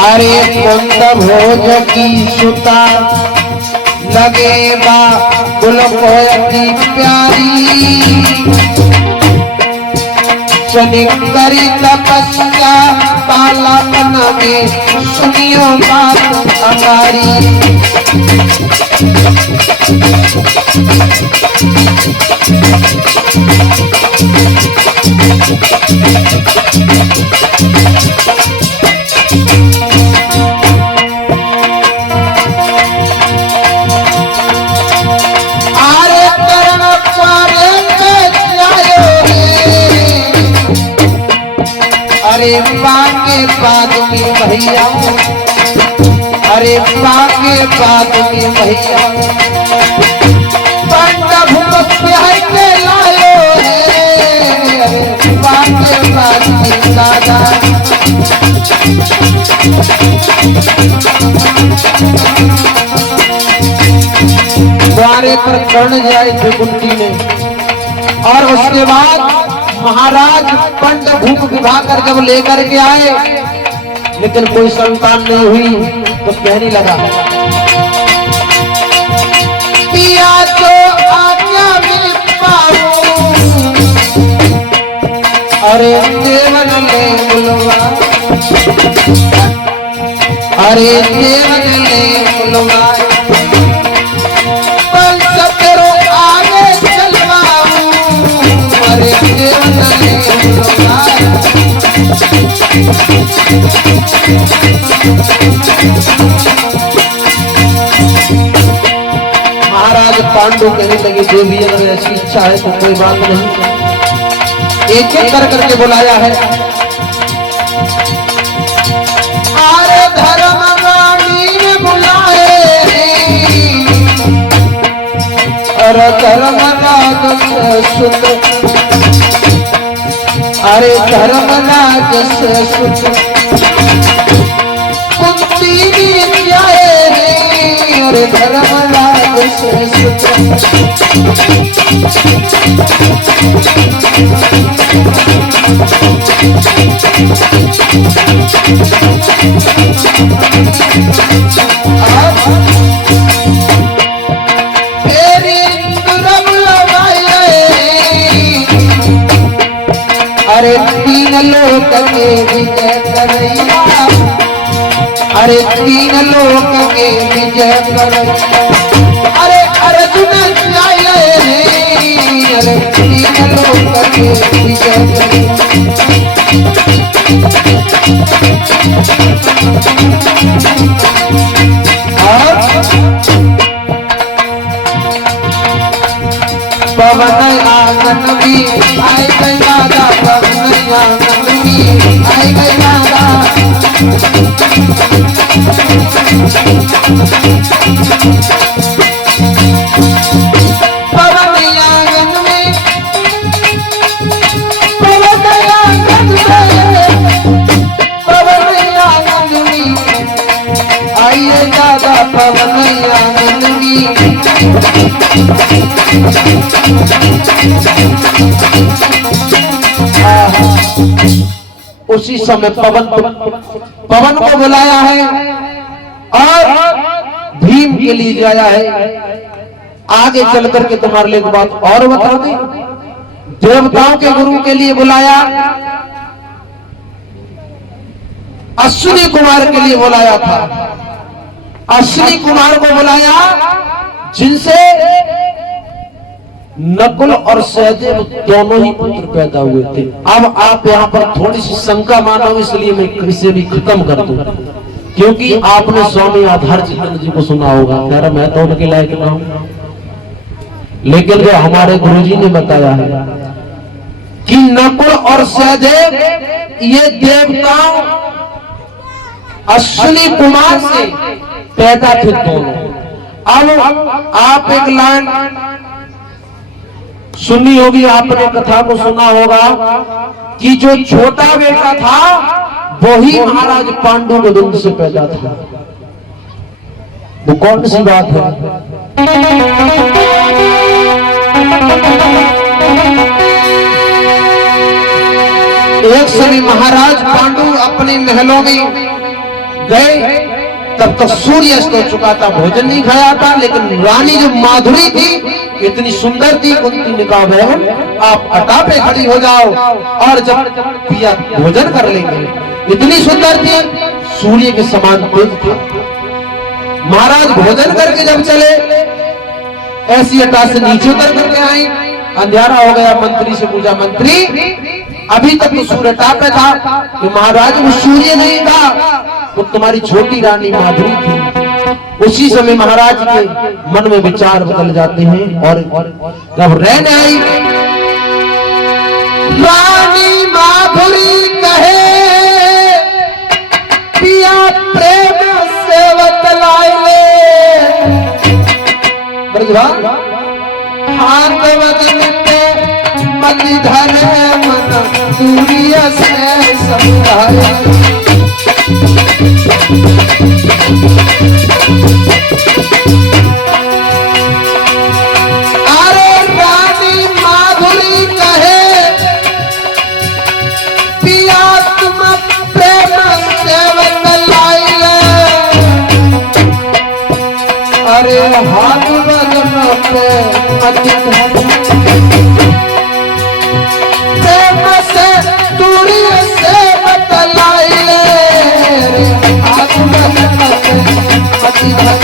अरे कुंद भोज की सुता लगे बा गुलकोयती प्यारी सुनी करी तपस्या बालापन में सुनियो बात हमारी। अरे बाके बाद में भैया, अरे बाके बाद में भैया पंडा भूप प्यार के लायो है। अरे बाके बाद में दादा द्वारे पर कर्ण जाए थे कुंती में, और उसके बाद महाराज पंड भूप विवाह कर जब लेकर के आए, लेकिन कोई संतान नहीं हुई तो कहने लगा पिया तो आज्ञा में पाऊं, अरे देवन ले बुलवा, अरे देवन ले बुलवा आगे चलवाऊं, अरे देवन ले बुलवा। महाराज पांडु कहने लगे देवी अगर ऐसी इच्छा है तो कोई बात नहीं, एक एक कर करके बुलाया है। अरे धर्म रानी ने बुलाए, अरे धर्मराज से सुत, अरे धर्मराज से सुत कुंती भी जाए, अरे धर्मराज से सुत। अरे तीन लोक के विजय करैया, अरे तीन लोक के विजय करैया, अरे अर्जुन जाए रे, अरे तीन लोक के विजय करैया। पवन आंगन में आए गए दादा, पवन आंगन में आए गए दादा, पवन आंगन में, पवन आंगन में, पवन आंगन में आइए दादा, पवन आंगन में। उसी समय पवन को बुलाया है और भीम के लिए जाया है। आगे चल करके तुम्हारे लिए एक बात और बता दी, देवताओं के गुरु के लिए बुलाया, अश्विनी कुमार के लिए बुलाया था। अश्विनी कुमार को बुलाया जिनसे नकुल और सहदेव दोनों ही पुत्र पैदा हुए थे। अब आप यहाँ पर थोड़ी सी शंका मानो, इसलिए मैं इसे भी खत्म कर दूं, क्योंकि आपने स्वामी आधार चंद्र जी को सुना होगा। कह रहा मैं तो उनके लायक ना हूं, लेकिन जो हमारे गुरुजी ने बताया है कि नकुल और सहदेव ये देवताओं अश्विनी कुमार से पैदा थे दोनों। अब आप एक लाइन सुनी होगी, आपने कथा को सुना होगा कि जो छोटा बेटा था वही महाराज पांडु के दूध से पैदा था। वो कौन सी बात है? एक समय महाराज पांडु अपने महलों में गए तब तक सूर्यास्त हो चुका था, भोजन नहीं खाया था। लेकिन रानी जो माधुरी थी इतनी सुंदर थी, कुंती ने कहा बहन आप अटा पे खड़ी हो जाओ और जब पिया भोजन कर लेंगे। इतनी सुंदर थी, सूर्य के समान तेज थी। महाराज भोजन करके जब चले, ऐसी अटा से नीचे उतर करके आई, अंधेरा हो गया। मंत्री से पूछा, मंत्री अभी तक तो सूर्य अटा पे था, कि महाराज वो सूर्य नहीं था, वो तुम्हारी छोटी रानी माधुरी थी। उसी समय महाराज के मन में विचार बदल जाते हैं और जब रहने आई, रानी माधुरी कहे पिया प्रेम से बतलाए हाथ बदन पे मत धरे मन सूर्य से समझाए। अरे रानी माधुरी कहे पिया तुम प्रेम से बतलाए। अरे हाथ बदन पे मत धरे प्रेम से सूर्य से बतलाए। हाथ बदन पे मत धरे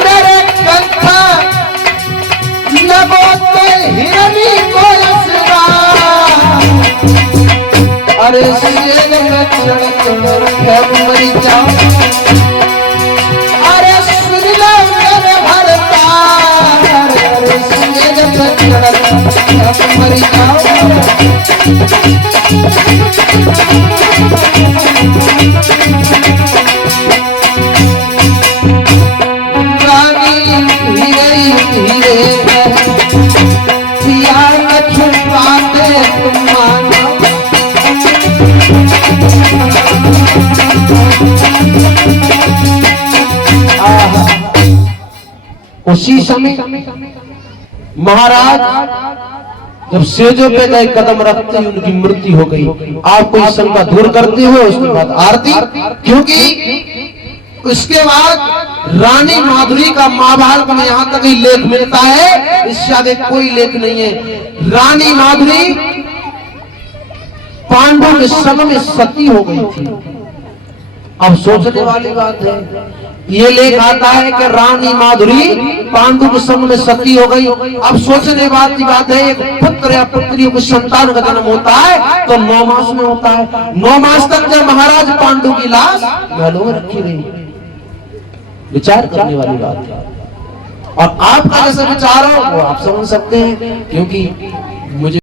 मेरे कंठा लगो तो हिरनी को असरा। अरे शेर में चढ़ के मरी जाओ। अरे सुन लो मेरे भरता, अरे शेर में चढ़ के मरी जाओ। रानी धीरे धीरे पिया न छुपाते तुम मानो। उसी समय महाराज जब सेजों पे गए कदम रखते ही उनकी मृत्यु हो गई। आपको इस शंका दूर करते हुए उसके बाद आरती, क्योंकि उसके बाद रानी माधुरी का महाभारत में यहाँ तक ही लेख मिलता है, इससे आगे कोई लेख नहीं है। रानी माधुरी पांडवों के संग में सती हो गई थी। अब सोचने वाली बात है, ये लेख आता है कि रानी माधुरी पांडु के संग में सती हो गई। अब सोचने वाली बात है, एक पुत्र या पुत्रियों की संतान का जन्म होता है तो 9 मास में होता है। 9 मास तक जब महाराज पांडु की लाश महलों में रखी रही, विचार करने वाली बात है। और आपका जैसे विचार हो वो आप समझ सकते हैं, क्योंकि मुझे